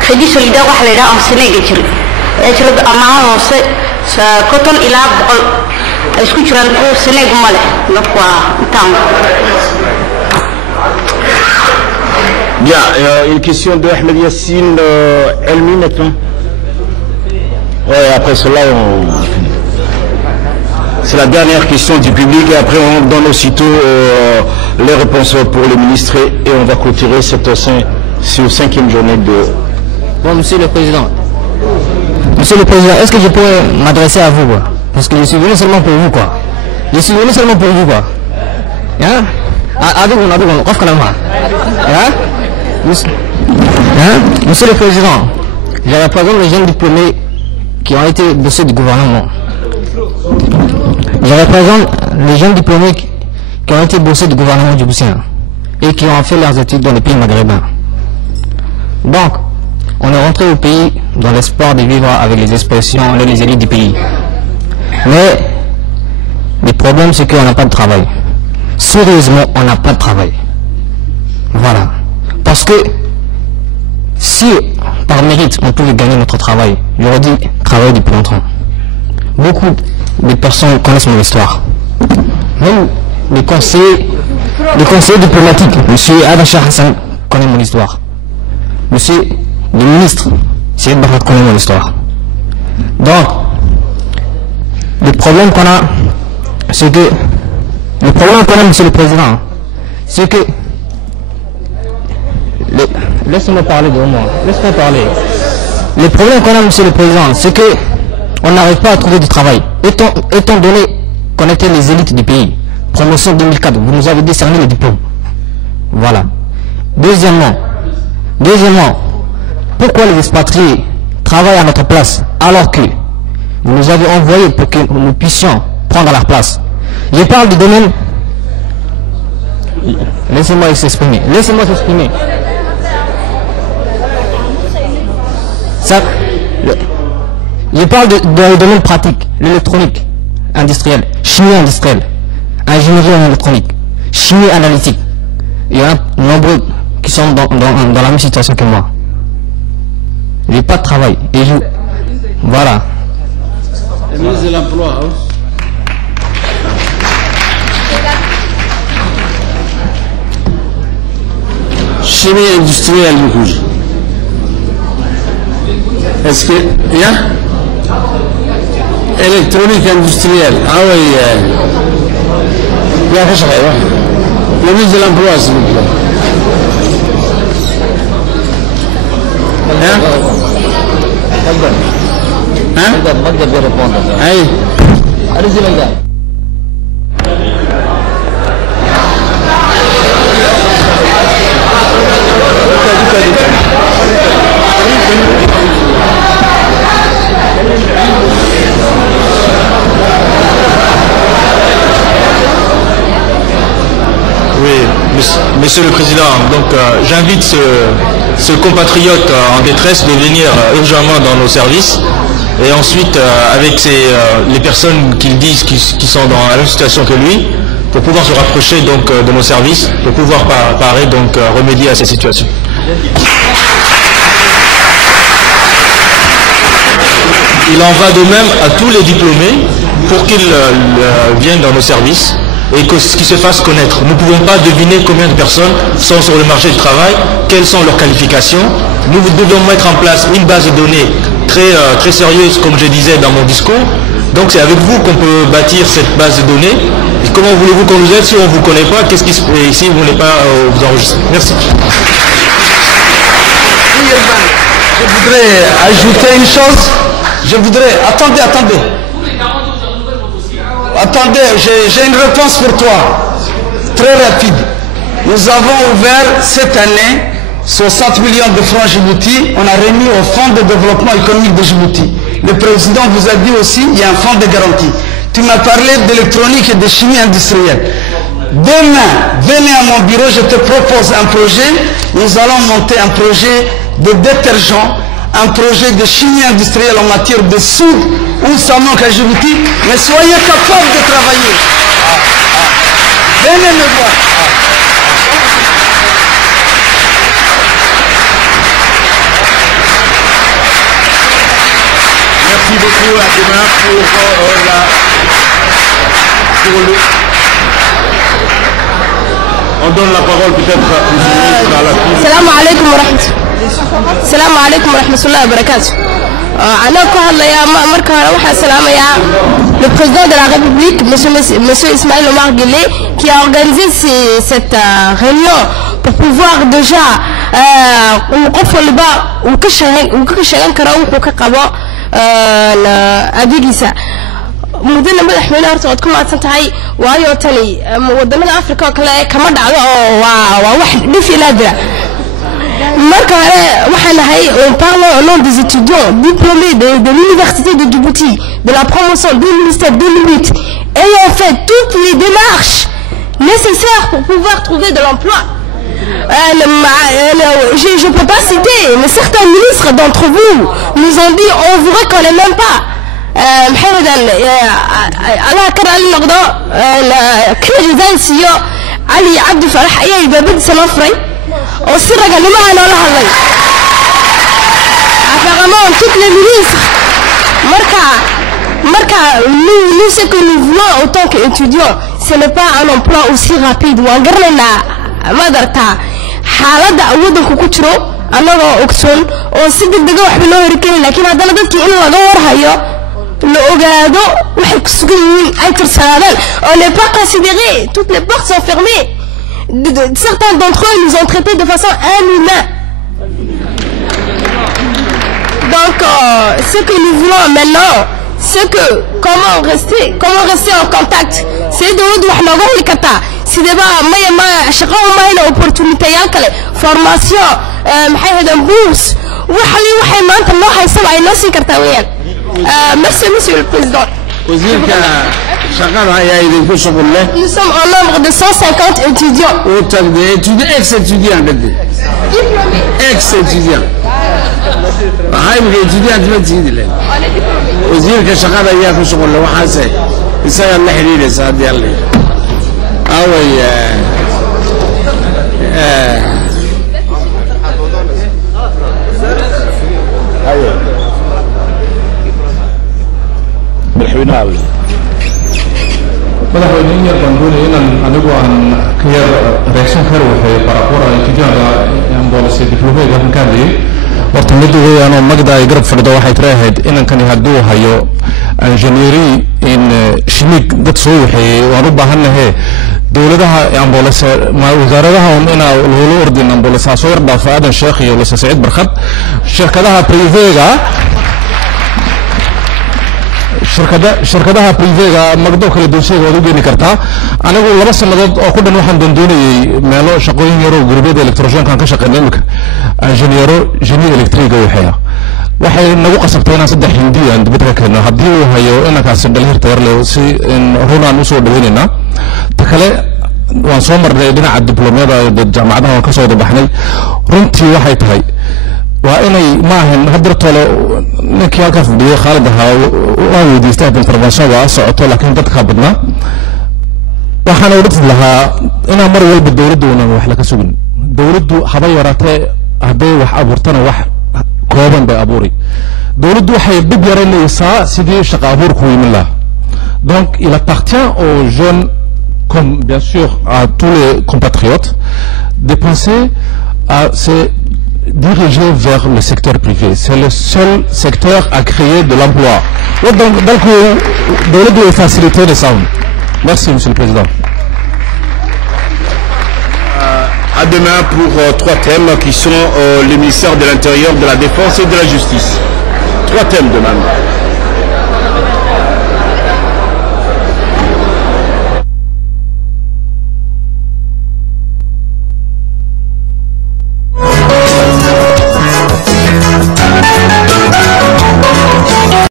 crédit solidaire wax la yiraahdo amsinayga jir ee jirada amaah hoose koton ilaa 100 isku jiraan oo sinaygu male marka intaan. Bien, une question de Ahmed Yassine Elmi maintenant. Ouais, après cela, c'est la dernière question du public et après on donne aussitôt les réponses pour les ministres et on va clôturer cette 5e journée de... Bon, Monsieur le Président. Monsieur le Président, est-ce que je pourrais m'adresser à vous, quoi? Parce que je suis venu seulement pour vous, quoi. Je suis venu seulement pour vous, quoi. Hein? Monsieur le Président, je représente les jeunes diplômés qui ont été bossés du gouvernement. Je représente les jeunes diplômés qui ont été bossés du gouvernement djiboutien et qui ont fait leurs études dans les pays maghrébins. Donc, on est rentré au pays dans l'espoir de vivre avec les expressions, les élites du pays. Mais le problème, c'est qu'on n'a pas de travail. Sérieusement, on n'a pas de travail. Voilà. Parce que si par mérite on pouvait gagner notre travail, j'aurais dit travailler depuis longtemps. Beaucoup de personnes connaissent mon histoire. Même les conseillers diplomatiques, M. Adachar Hassan connaît mon histoire. Monsieur le ministre, Syed Barat connaît mon histoire. Donc, le problème qu'on a, c'est que, Monsieur le Président, c'est que, laisse-moi parler de moi, laisse-moi parler. Le problème qu'on a, Monsieur le Président, c'est que on n'arrive pas à trouver du travail. Étant donné qu'on était les élites du pays, promotion 2004, vous nous avez décerné les diplômes. Voilà. Deuxièmement, pourquoi les expatriés travaillent à notre place alors que vous nous avez envoyés pour que nous puissions prendre leur place? Je parle du domaine... Laissez-moi s'exprimer. Je parle de domaine pratique, l'électronique industrielle, chimie industrielle, ingénierie en électronique, chimie analytique. Il y en a nombreux qui sont dans la même situation que moi. Je n'ai pas de travail. Et je... Voilà. Le ministre de l'Emploi. Chimie industrielle, du coup. Est-ce que... Il y a électronique industrielle. Ah oui. Le ministre de l'Emploi, s'il vous plaît. Monsieur le Président, donc j'invite ce compatriote en détresse de venir urgemment dans nos services et ensuite avec les personnes qu'ils disent qui sont dans la même situation que lui pour pouvoir se rapprocher donc de nos services, pour pouvoir parer donc remédier à ces situations. Il en va de même à tous les diplômés pour qu'ils viennent dans nos services et que ce qui se fasse connaître. Nous ne pouvons pas deviner combien de personnes sont sur le marché du travail, quelles sont leurs qualifications. Nous devons mettre en place une base de données très sérieuse, comme je disais dans mon discours. Donc c'est avec vous qu'on peut bâtir cette base de données. Et comment voulez-vous qu'on nous aide si on ne vous connaît pas? Qu'est-ce qui se fait ici? Vous n'êtes pas vous enregistrer. Merci. Je voudrais ajouter une chose. Attendez. Attendez, j'ai une réponse pour toi, très rapide. Nous avons ouvert cette année 60 millions de francs Djibouti, on a remis au Fonds de développement économique de Djibouti. Le président vous a dit aussi, il y a un fonds de garantie. Tu m'as parlé d'électronique et de chimie industrielle. Demain, venez à mon bureau, je te propose un projet. Nous allons monter un projet de détergent un projet de chimie industrielle en matière de soude où ça manque à Djibouti, mais soyez capables de travailler. Venez me voir. Merci beaucoup, à demain pour le... On donne la parole peut-être à la fille. Salam alaikum wa rahmatullahi wa barakatuh. Le président de la République, monsieur Ismaël Omar Guelleh, qui a organisé cette réunion pour pouvoir déjà مدن مدحوينه horta wad ku maadsan tahay waayo tani wadamada Afrika oo kale kama dhacdo waa wax dhif ilaadira marka waxaan ahay on parle au nom des étudiants diplômés de l'université de Djibouti de la promotion 2007-2008 ayant fait toutes les démarches nécessaires pour pouvoir trouver de l'emploi. Je ne peux pas citer, mais certains ministres d'entre vous nous ont dit on vous reconnaît même pas. محمد الله كرر النقطة كل جزء سيو علي عبد الفرح أيه ببد سنفري وصير قال لي ما أنا ولا هذي أفهمون toutes les ministres marca nous ce que nous voulons en tant qu'étudiants ce n'est pas un emploi aussi rapide وقرنا ما درتها حالة أود كوكترو أنا أقصون وصدق دقة واحد بالله يركني لكن هذا لا ضد إلا دور هيا on n'est pas considéré, toutes les portes sont fermées. Certains d'entre eux nous ont traités de façon inhumaine. Donc ce que nous voulons maintenant, c'est que comment rester en contact. C'est de où nous avons les kata. C'est d'abord chaque une opportunité formation, bourse. Merci monsieur le président. Nous sommes en nombre de 150 étudiants. Ex-étudiants. Ex-étudiants. madaxweyne baan doonaya inaan anigu aan ka yar reaction kar waxay parapor étudiant ambolise diplômé halkan ka hadlayay horta mid weeyaanoo magda ay garab fadhido waxay tiraahdeed inankani hadduu hayo ingénierie in chimique dad soo waxeeyey waan u baahanahay dowladaha ambolise wasaaradaha inaa loola ordin ambolise soo yar dhaafo aadan sheekh iyo lisa saciid barkhad shirkadaha privega shirkadaha privega magdo kala doonsiga wada geeni kartaa anigu 2 sanadood oo ku dhan waxaan doonayay meelo shaqooyin yar oo gurbada electrician ka shaqeynay imka engineer génie électrique waxay nagu qasabtay inaan 3 hindi aan dibadda ka keenno haddii uu hayo inankaas dhalinyarta yar leh si runaan u soo dhaweynayna ta kale waan soo marnay dhinaca dibloomada jaamacadaha ka soo baxnay runtii waxay tahay waa inay maahan hadirtolo ninkii halka fadhiyo Khalid ahaa waa weydiistay intervention waa socoto laakiin dadka badna waxaan u dhigtay lahaa inaan mar walba dawladdu wax la ka sugin dawladdu haba yaraatee haday wax abuurtana wax kooban bay abuuri dawladdu waxay dib yareynaysaa sidii shaqo abuurku yimin lahaa donc il appartient aux jeunes comme bien sûr à tous les compatriotes de penser à ces diriger vers le secteur privé. C'est le seul secteur à créer de l'emploi. Donc, il doit faciliter les sound. Merci, Monsieur le Président. À demain pour 3 thèmes qui sont les ministères de l'Intérieur, de la Défense et de la Justice. 3 thèmes demain.